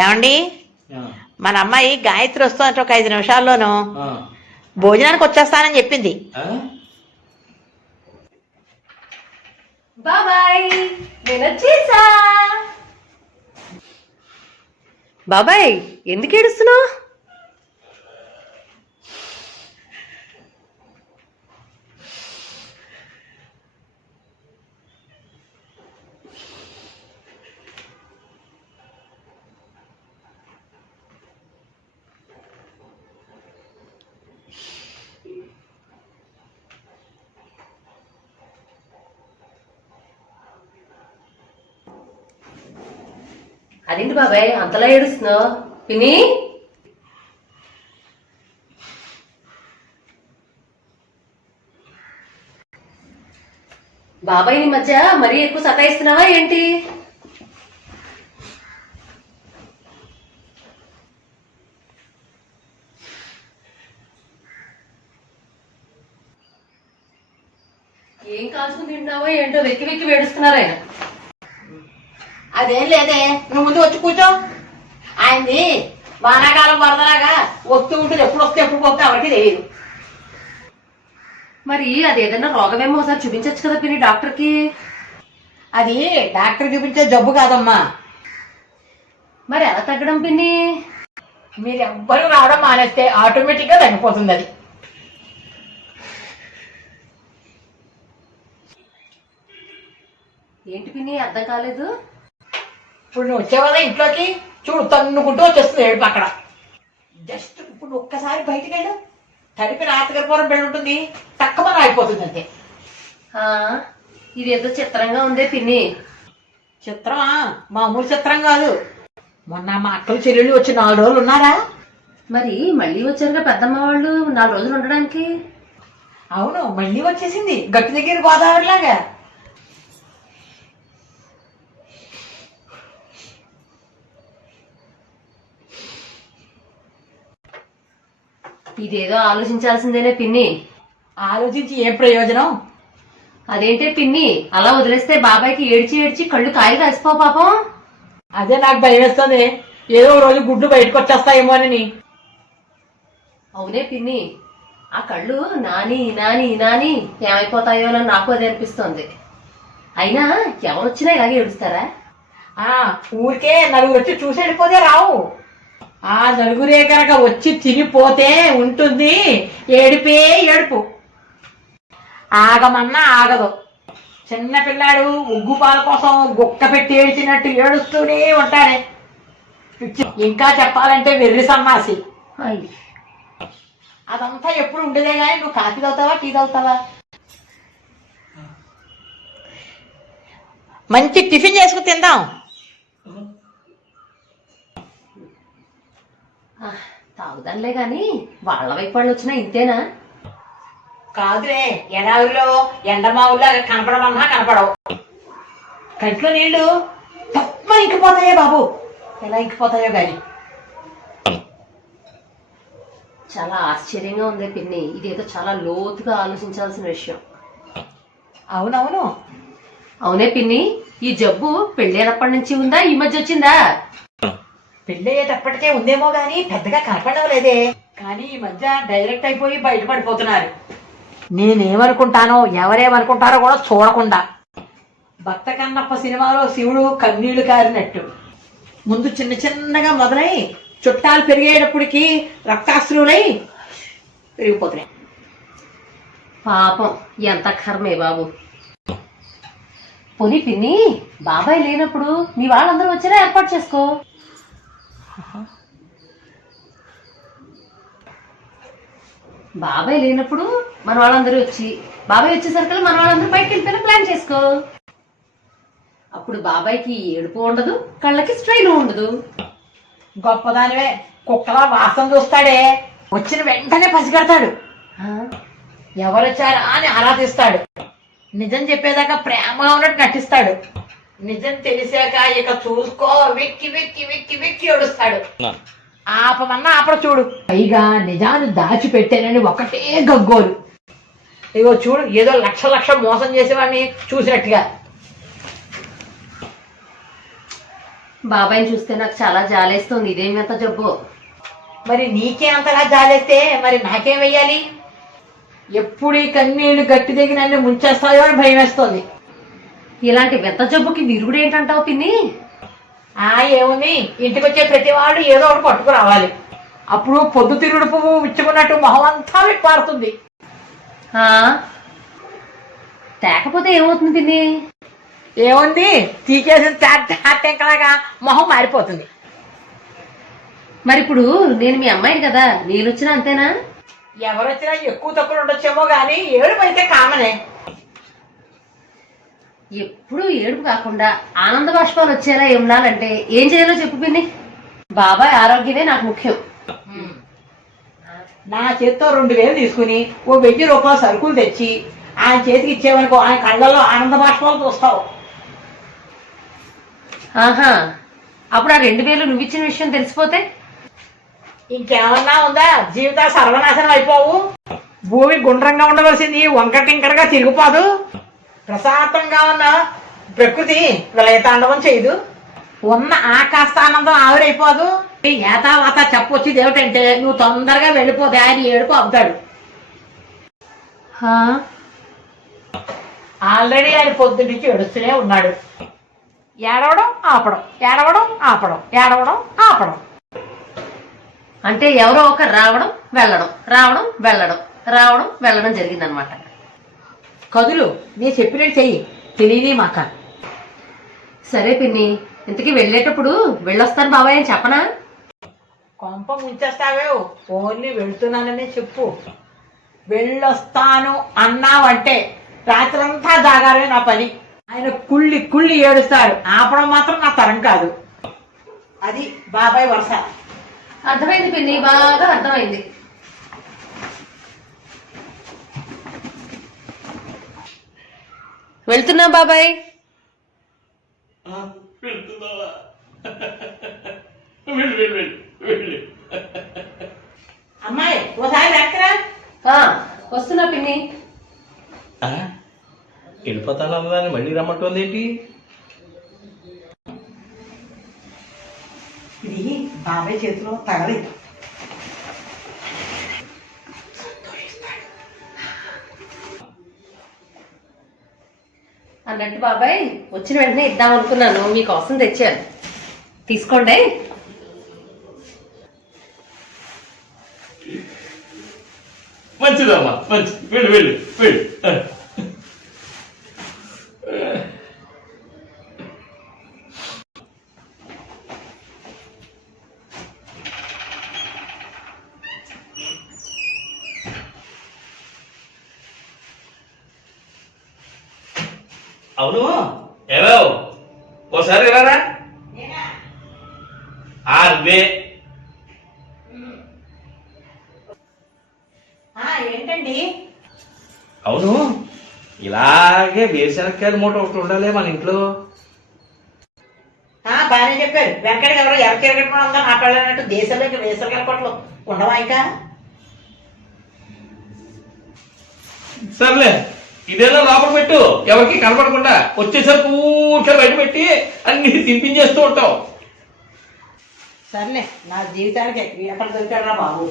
ఏమండి మన అమ్మాయి గాయత్రి వస్తుందంటే ఒక 5 నిమిషాల్లోనూ భోజనానికి వచ్చేస్తానని చెప్పింది. బాబాయ్ నేను వచ్చేసా. బాబాయ్ ఎందుకు ఏడుస్తున్నావు? అదేంటి బాబాయ్ అంతలా ఏడుస్తున్నావు? పిన్ని బాబాయ్ నీ మధ్య మరీ ఎక్కువ సతాయిస్తున్నావా ఏంటి? ఏం కాల్చుకుని తింటున్నావో ఏంటో వెక్కి వెక్కి వేడుస్తున్నారా? అదేం లేదే, నువ్వు ముందు వచ్చి కూర్చో. ఆయనది వానాకాలం వరదలాగా వస్తూ ఉంటుంది, ఎప్పుడు వస్తే ఎప్పుడు పోతే ఎవరికి తెలియదు. మరి అది ఏదైనా రోగమేమో ఒకసారి చూపించచ్చు కదా పిన్ని డాక్టర్కి. అది డాక్టర్ చూపించే జబ్బు కాదమ్మా. మరి ఎలా తగ్గడం పిన్ని? మీరు ఎవ్వరు రావడం మానేస్తే ఆటోమేటిక్ గా తగ్గిపోతుంది అది. ఏంటి పిన్ని అర్థం కాలేదు? ఇప్పుడు నువ్వు వచ్చేవాళ్ళ ఇంట్లోకి చూడు, తన్నుకుంటూ వచ్చేస్తుంది ఏడుపు అక్కడ. జస్ట్ ఇప్పుడు ఒక్కసారి బయటికి వెళ్ళు, తడిపి రాతగరపురం పెళ్ళి ఉంటుంది, తక్కువ అయిపోతుంది అంతే. ఇదేదో చిత్రంగా ఉందే పిన్ని. చిత్రమా? మామూలు చిత్రం కాదు. మొన్న మా అక్కలు చెల్లెళ్ళు వచ్చి 4 రోజులు ఉన్నారా. మరి మళ్ళీ వచ్చారుగా పెద్దమ్మ వాళ్ళు 4 రోజులు ఉండడానికి. అవును, మళ్ళీ వచ్చేసింది గట్టి దగ్గర గోదావరి లాగా. ఇదేదో ఆలోచించాల్సిందేనే పిన్ని. ఆలోచించి ఏం ప్రయోజనం? అదేంటే పిన్ని అలా వదిలేస్తే బాబాయ్కి ఏడ్చి ఏడ్చి కళ్ళు కాయలు కాసిపో పాపం. అదే నాకు భయం వేస్తుంది, ఏదో రోజు గుడ్లు బయటకు వచ్చేస్తాయేమోనని. అవునే పిన్ని, ఆ కళ్ళు నాని నాని నాని ఏమైపోతాయోనని నాకు అది అనిపిస్తోంది. అయినా ఎవరు వచ్చినా ఇలాగే ఏడుస్తారా? ఊరికే నలుగురు వచ్చి చూసి వెళ్ళిపోతే రావు. ఆ నలుగురే కనుక వచ్చి తినిపోతే ఉంటుంది ఏడిపే ఏడుపు. ఆగమన్నా ఆగదు. చిన్నపిల్లాడు ఉగ్గు పాల కోసం గుక్క పెట్టి ఏడ్చినట్టు ఏడుస్తూనే ఉంటాడే. ఇంకా చెప్పాలంటే వెర్రి సన్నాసి. అదంతా ఎప్పుడు ఉండేదే కానీ నువ్వు కాఫీ తాగుతావా టీ తాగుతావా? మంచి టిఫిన్ చేసుకుని తిందాం. తాగుదాంలే గాని వాళ్ళ వైపు వాళ్ళు వచ్చినా ఇంతేనా? కాదులే, ఎడారిలో ఎండమావుల్లో కనపడమన్నా కనపడవు. కంట్లో నీళ్లు తప్ప ఇంకిపోతాయే బాబు. ఎలా ఇంకిపోతాయో గాని. చాలా ఆశ్చర్యంగా ఉంది పిన్ని, ఇదేదో చాలా లోతుగా ఆలోచించాల్సిన విషయం. అవునవును. అవునే పిన్ని, ఈ జబ్బు పెళ్ళైనప్పటి నుంచి ఉందా ఈ మధ్య వచ్చిందా? పెళ్ళయ్యేటప్పటికే ఉందేమో గాని పెద్దగా కనపడలేదే. కానీ ఈ మధ్య డైరెక్ట్ అయిపోయి బయటపడిపోతున్నారు. నేనేమనుకుంటానో ఎవరేమనుకుంటారో కూడా చూడకుండా. భక్త కన్నప్ప సినిమాలో శివుడు కన్నీళ్లు కారినట్టు ముందు చిన్న చిన్నగా మొదలై చుట్టాలు పెరిగేటప్పటికి రక్తాశ్రువులై పెరిగిపోతున్నాయి. పాపం ఎంత కర్మే బాబు. పోనీ పిన్ని, బాబాయ్ లేనప్పుడు మీ వాళ్ళందరూ వచ్చారా ఏర్పాటు చేసుకో. బాబాయ్ లేనప్పుడు మన వాళ్ళందరూ వచ్చి, బాబాయ్ వచ్చేసరికి మన వాళ్ళందరూ బయటకు వెళ్ళిపోయిన ప్లాన్ చేసుకో. అప్పుడు బాబాయ్కి ఏడుపు ఉండదు, కళ్ళకి స్ట్రైన్ ఉండదు. గొప్పదానివే. కుక్కలా వాసన చూస్తాడే, వచ్చిన వెంటనే పసిగడతాడు. ఎవరొచ్చారా అని ఆరాధిస్తాడు. నిజం చెప్పేదాకా ప్రేమగా ఉన్నట్టు నటిస్తాడు. నిజం తెలిసాక ఇక చూసుకో వెక్కి వెక్కి వెక్కి వెక్కి ఏడుస్తాడు. ఆపమన్నా ఆపడ చూడు. పైగా నిజాన్ని దాచిపెట్టానని ఒకటే గగ్గోలు. ఇగో చూడు, ఏదో లక్ష మోసం చేసేవాడిని చూసినట్టుగా. బాబాయ్ని చూస్తే నాకు చాలా జాలేస్తుంది. ఇదేం ఎంత జబ్బు. మరి నీకే అంతగా జాలేస్తే మరి నాకేం వెయ్యాలి? ఎప్పుడు ఈ కన్నీళ్లు గట్టి దిగి నన్ను ముంచేస్తాయో అని భయం వేస్తుంది. ఇలాంటి వెంత జబ్బుకి విరుగుడు ఏంటంటావు పిన్ని? ఏముంది, ఇంటికి వచ్చే ప్రతి వాడు ఏదో ఒకటి పట్టుకురావాలి. అప్పుడు పొద్దుతిరుగుడు పువ్వు విచ్చుకున్నట్టు మొహం అంతా విప్పారుతుంది. తేకపోతే ఏమవుతుంది పిన్ని? ఏముంది, తీకేసిన టెంకలాగా మొహం మారిపోతుంది. మరి ఇప్పుడు నేను మీ అమ్మాయిని కదా, నేను వచ్చినా అంతేనా? ఎవరొచ్చినా ఎక్కువ తక్కువ ఉండొచ్చేమో గానీ ఏడుపు అయితే కామనే. ఎప్పుడు ఏడుపు కాకుండా ఆనంద బాష్పాలు వచ్చేలా ఏం ఉండాలంటే ఏం చేయాలో చెప్పు పిన్ని. బాబాయ్ ఆరోగ్యమే నాకు ముఖ్యం. నా చేత్తో 2000 తీసుకుని ఓ 1000 రూపాయలు సరుకులు తెచ్చి ఆయన చేతికి ఇచ్చేవనుకో, ఆయన కళ్ళల్లో ఆనంద బాష్పాలు చూస్తావు. ఆహా, అప్పుడు ఆ 2000 నువ్వు ఇచ్చిన విషయం తెలిసిపోతే ఇంకేమన్నా ఉందా? జీవితాలు సర్వనాశనం అయిపోవు. భూమి గుండ్రంగా ఉండవలసింది వంకటింకరగా తిరిగిపోదు. ప్రశాంతంగా ఉన్న ప్రకృతి విలయతాండవం చేయదు. ఉన్న ఆకాశ ఆనందం ఆవిరైపోదు. ఏతావాత చెప్పొచ్చింది ఏమిటంటే నువ్వు తొందరగా వెళ్ళిపోతే ఆయన ఏడుపు అవుతాడు. ఆల్రెడీ ఆయన పొద్దున్నుంచి ఏడుస్తూనే ఉన్నాడు. ఏడవడం ఆపడం, ఏడవడం ఆపడం, ఏడవడం ఆపడం. అంటే ఎవరో ఒకరు రావడం వెళ్ళడం, రావడం వెళ్ళడం, రావడం వెళ్ళడం జరిగిందనమాట. కదులు, నీ చెప్పినట్టు చెయ్యి, తెలియని మాక. సరే పిన్ని, ఇంతకీ వెళ్ళేటప్పుడు వెళ్ళొస్తాను బాబాయ్ అని చెప్పనా? కొంప ముంచేస్తావే, ఓన్లీ వెళ్తున్నాననే చెప్పు. వెళ్ళొస్తాను అన్నావంటే రాత్రంతా జాగారమే నా పని. ఆయన కుళ్ళి కుళ్ళి ఏడుస్తాడు, ఆపడం మాత్రం నా తరం కాదు. అది బాబాయ్ వరుస. అర్థమైంది పిన్ని, బాగా అర్థమైంది. వెళ్తున్నా బాబాయ్. అమ్మాయి ఓసారి ఎక్కరా? వస్తున్నా పిన్ని. వెళ్ళిపోతాను అన్నదాన్ని మళ్ళీ రమ్మంటుంది ఏంటి? ఇది బాబాయ్ చేతిలో తగలేదు. అన్నట్టు బాబాయ్ వచ్చిన వెంటనే ఇద్దాం అనుకున్నాను, మీకోసం తెచ్చాను, తీసుకోండి. మంచిదమ్మా, మంచి. వెళ్ళు వెళ్ళు వెళ్ళు. అవును, ఏవో ఓసారి రారా. నువ్వే. ఏంటండి? అవును, ఇలాగే వేరుశనక్కాయల మూట ఒకటి ఉండాలి మన ఇంట్లో. బాగానే చెప్పారు. వెనకడికి ఎవరో ఎరకెరగట్టుకుని ఉందా మాట్లాడాలన్నట్టు దేశంలోకి వేసరకాయల కొట్లు ఉండవా ఇంకా? సర్లే, ఇదేదో లోపల పెట్టు, ఎవరికి కనపడకుండా. వచ్చేసరికి ఊరికే బయట పెట్టి అన్ని తినిపించేస్తూ ఉంటావు. సర్లే, నా జీవితానికి ఎక్కడ దొరికాడు రా బాబు.